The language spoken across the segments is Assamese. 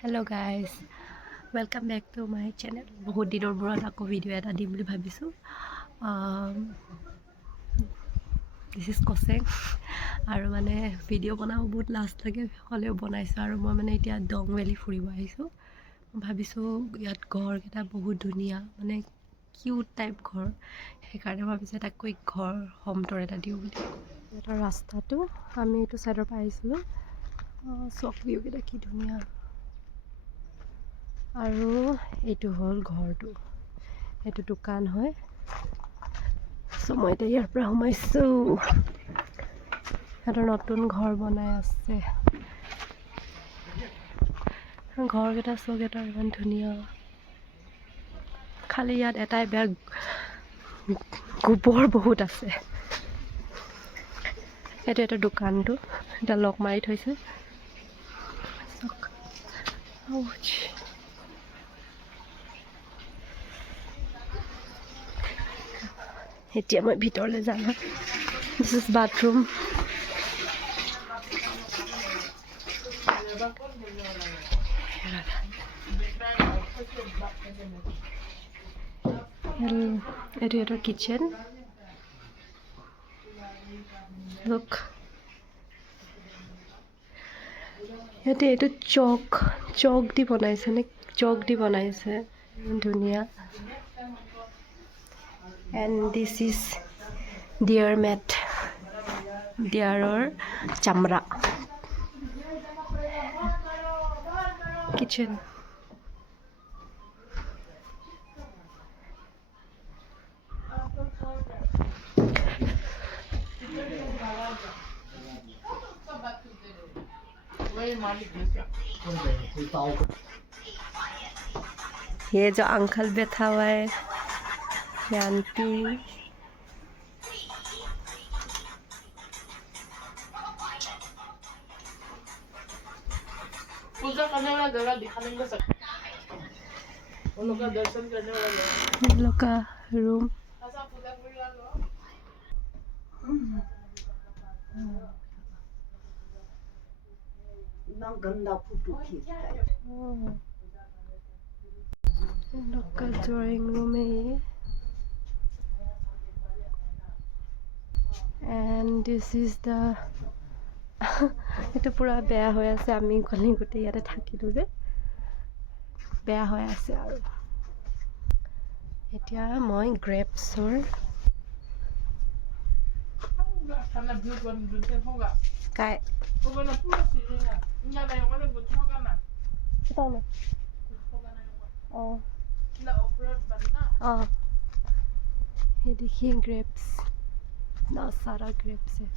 Hello guys, welcome back to my channel. বহুত দিনৰ মূৰত আকৌ ভিডিঅ' এটা দিম বুলি ভাবিছোঁ. This is Koseng আৰু মানে ভিডিঅ' বনাব বহুত লাজ লাগে হ'লেও বনাইছোঁ আৰু মই মানে এতিয়া ডং ভেলী ফুৰিব আহিছোঁ. ভাবিছোঁ ইয়াত ঘৰকেইটা বহুত ধুনীয়া মানে কিউট টাইপ ঘৰ, সেইকাৰণে ভাবিছোঁ এটা কুইক ঘৰ হোম টুৰ এটা দিওঁ বুলি. এটা ৰাস্তাটো আমি এইটো ছাইডৰ পৰা আহিছিলোঁ. চক ভিউকেইটা কি ধুনীয়া। আৰু এইটো হ'ল ঘৰটো, এইটো দোকান হয়। চ' মই এতিয়া ইয়াৰ পৰা সোমাইছোঁ। সিহঁতৰ নতুন ঘৰ বনাই আছে। ঘৰকেইটা চৌকেইটা ইমান ধুনীয়া, খালি ইয়াত এটাই বেয়া, গোবৰ বহুত আছে। এইটো এটা দোকানটো এতিয়া লক মাৰি থৈছে। এতিয়া মই ভিতৰলৈ যাম। This is bathroom. এইটো সিহঁতৰ কিটচেন। লুক, সিহঁতে এইটো চক দি বনাইছে নে চক দি বনাইছে, ধুনীয়া। And this is deer mat, ডিয়াৰৰ চামৰা। কিচেন ये जो अंकल बैठा हुआ है, ये आंटी। पूजा करने वाला जगह दिखाने को सब उन लोग का दर्शन करने वाला जगह, इन लोग का रूम। ऐसा पूजा कर लो। ना गंदा फोटो खींचता है। इन लोग का ड्राइंग रूम है ये। एंड दिस इज द এইটো পুৰা বেয়া হৈ আছে। আমি গ'লে গোটেই ইয়াতে থাকিলোঁ যে বেয়া হৈ আছে। আৰু এতিয়া মই গ্ৰেপছৰ Karena view kan dunnya hoga. কাই Hoga na pura sirinya. Enggak ada yang mana gunung hoga na. kita na Hoga na yang. অঁ Enggak off-road banna. हाँ, ये देखिए ग्रेप्स, इतना सारा ग्रेप्स है,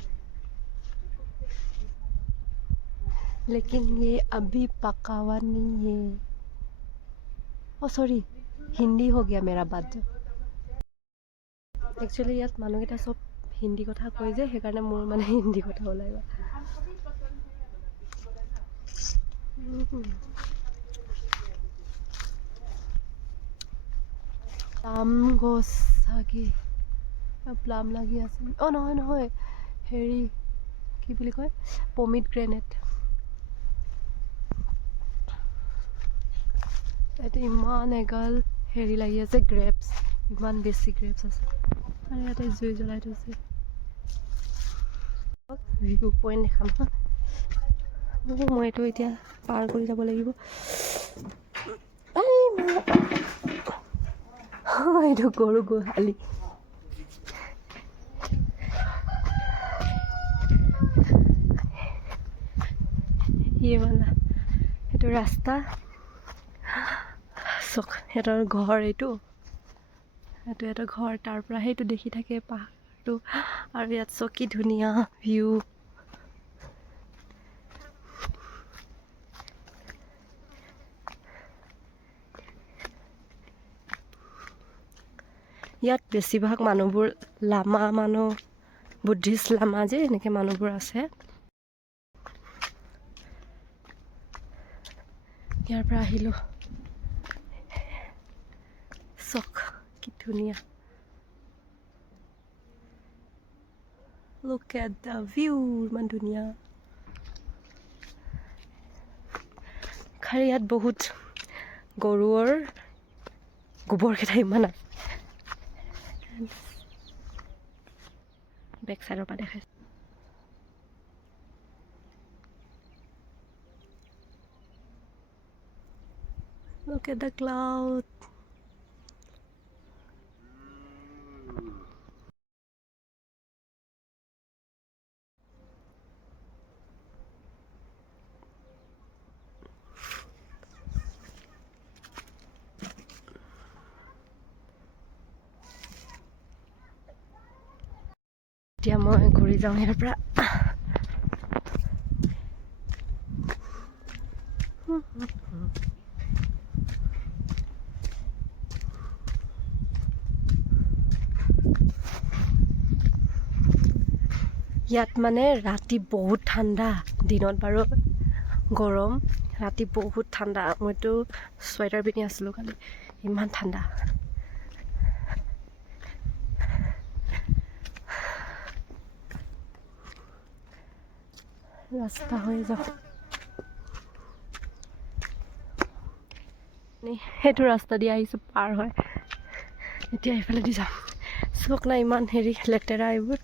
लेकिन ये अभी पका हुआ नहीं है। ओ सॉरी, हिंदी हो गया मेरा बात। एक्चुअली ইয়াত মানুহকেইটা চব হিন্দী কথা কয় যে, সেইকাৰণে মোৰ মানে হিন্দী কথা ওলাই গ'ল। প্লাম গছ চাগে, প্লাম লাগি আছে। অঁ নহয় নহয়, হেৰি কি বুলি কয়, পমিড গ্ৰেনেট। ইয়াতে ইমান এগাল হেৰি লাগি আছে, গ্ৰেপছ, ইমান বেছি গ্ৰেপছ আছে। আৰু ইয়াতে জুই জ্বলাই থৈছে। ভিউ পইণ্ট দেখাম হা। মই এইটো এতিয়া পাৰ কৰি যাব লাগিব। এইটো গৰু গোহালি। ইয়ে মানে এইটো ৰাস্তা, চক সিহঁতৰ ঘৰ এইটো এটা ঘৰ। তাৰ পৰা সেইটো দেখি থাকে পাহাৰটো, আৰু ইয়াত চকী ধুনীয়া ভিউ। ইয়াত বেছিভাগ মানুহবোৰ লামা মানুহ, বুদ্ধিষ্ট লামা যে এনেকৈ মানুহবোৰ আছে। ইয়াৰ পৰা আহিলোঁ। চক কি ধুনীয়া। Look at the view, ইমান ধুনীয়া। আৰু ইয়াত বহুত গৰুৰ গোবৰকেইটা ইমান আছে বেক চাইডৰ পৰা দেখাইছোঁ Look at the cloud. এতিয়া মই ঘূৰি যাওঁ ইয়াৰ পৰা ইয়াত মানে ৰাতি বহুত ঠাণ্ডা দিনত বাৰু গৰম ৰাতি বহুত ঠাণ্ডা মইতো চুৱেটাৰ পিন্ধি আছিলোঁ কালি ইমান ঠাণ্ডা ৰাস্তা হৈ যাওঁ সেইটো ৰাস্তা দি আহিছোঁ পাৰ হয় এতিয়া এইফালে দি যাম চক না ইমান হেৰি লেতেৰা এইবোৰ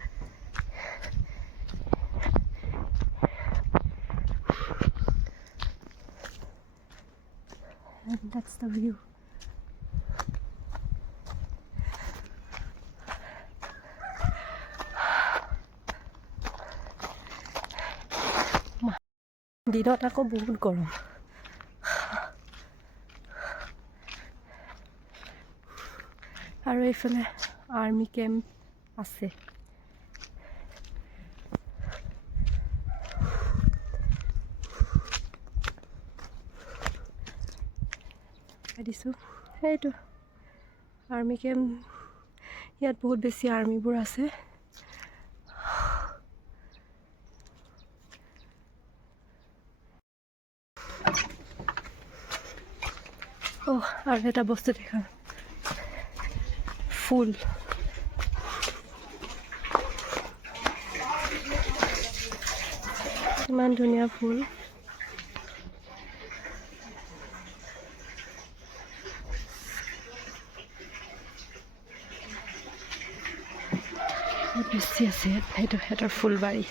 and that's the view দিনত আকৌ বহুত গৰম আৰু এইফালে আৰ্মি কেম্প আছে দিছোঁ সেইটো আৰ্মি কেম্প ইয়াত বহুত বেছি আৰ্মিবোৰ আছে আৰু এটা বস্তু দেখা ফুল ইমান ধুনীয়া ফুল বেছি আছে সেইটো সিহঁতৰ ফুলবাৰী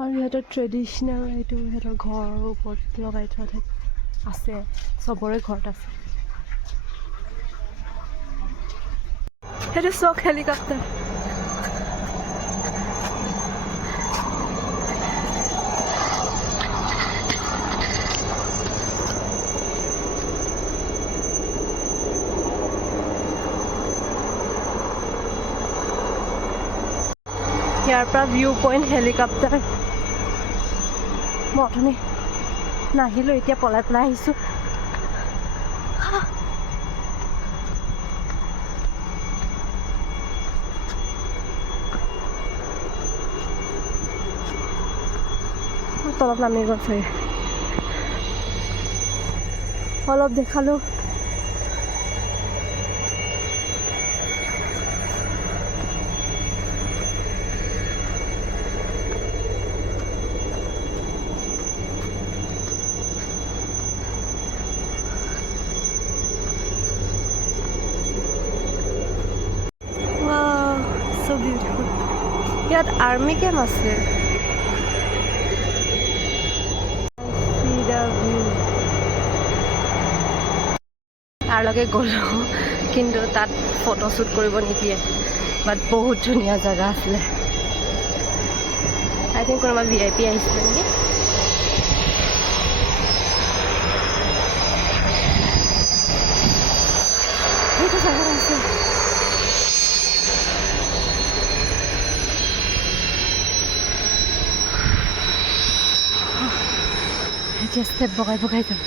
আৰু সিহঁতৰ ট্ৰেডিশ্যনেল এইটো সিহঁতৰ ঘৰৰ ওপৰত লগাই থোৱা থাকে আছে চবৰে ঘৰত আছে সেইটো চক হেলিকপ্টাৰ ইয়াৰ পৰা ভিউ পইণ্ট হেলিকপ্টাৰ মই অথনি নাহিলোঁ এতিয়া পলাই পেলাই আহিছোঁ তলত নামি গ'ল চাগে অলপ দেখালোঁ so beautiful ইয়াত আৰ্মি কেম্প আছে তাৰলৈকে গ'লোঁ কিন্তু তাত ফটোশ্বুট কৰিব নিদিয়ে বাট বহুত ধুনীয়া জেগা আছিলে আই থিংক কোনোবা VIP আহিছিলে নেকি সেইটো জেগা আছে এতিয়া ষ্টেপ বগাই বগাই যাম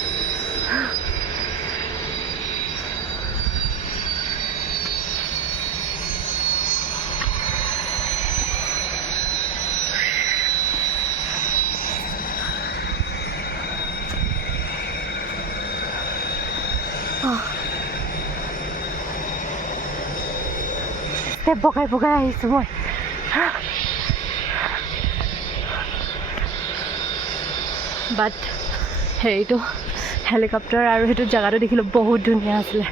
ষ্টেপ বগাই বগাই আহিছোঁ মই বাট হেৰিটো হেলিকপ্টাৰ আৰু সেইটো জেগাটো দেখিলোঁ বহুত ধুনীয়া আছিলে।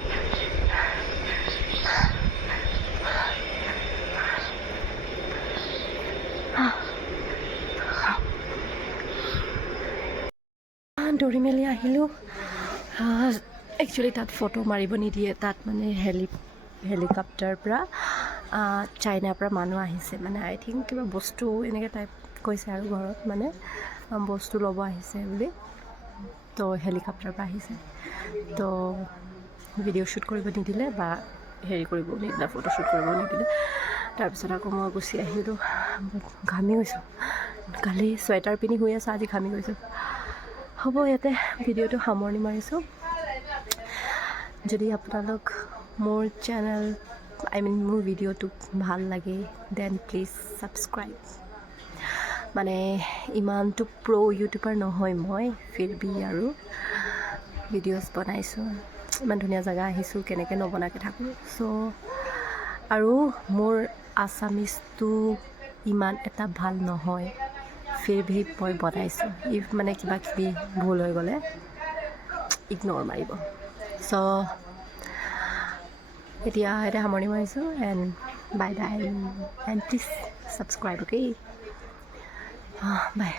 দৌৰি মেলি আহিলোঁ। একচুৱেলি তাত ফটো মাৰিব নিদিয়ে, তাত মানে হেলিকপ্টাৰৰ পৰা চাইনাৰ পৰা মানুহ আহিছে, মানে আই থিংক কিবা বস্তু এনেকৈ টাইপ কৈছে আৰু ঘৰত মানে বস্তু ল'ব আহিছে বুলি। তো হেলিকপ্টাৰৰ পৰা আহিছে, তো ভিডিঅ' শ্বুট কৰিব নিদিলে বা হেৰি কৰিব নিদিলে, ফটোশ্বুট কৰিব নিদিলে। তাৰপিছত আকৌ মই গুচি আহিলোঁ। ঘামি গৈছোঁ, কালি চুৱেটাৰ পিন্ধি শুই আছোঁ, আজি ঘামি গৈছোঁ। হ'ব, ইয়াতে ভিডিঅ'টো সামৰণি মাৰিছোঁ। যদি আপোনালোক মোৰ চেনেল মোৰ ভিডিঅ'টোক ভাল লাগে দেন প্লিজ ছাবস্ক্ৰাইব। মানে ইমানটো ইউটিউবাৰ নহয় মই, ফিৰবি আৰু ভিডিঅ'জ বনাইছোঁ, ইমান ধুনীয়া জেগা আহিছোঁ, কেনেকৈ নবনাকৈ থাকোঁ। চ' আৰু মোৰ আছামিজটো ইমান এটা ভাল নহয়, ফিৰবি মই বনাইছোঁ। ইফ মানে কিবা কিবি ভুল হৈ গ'লে ইগন'ৰ মাৰিব। চ' এতিয়া সামৰণি মাৰিছোঁ and bye bye and please subscribe, okay? By.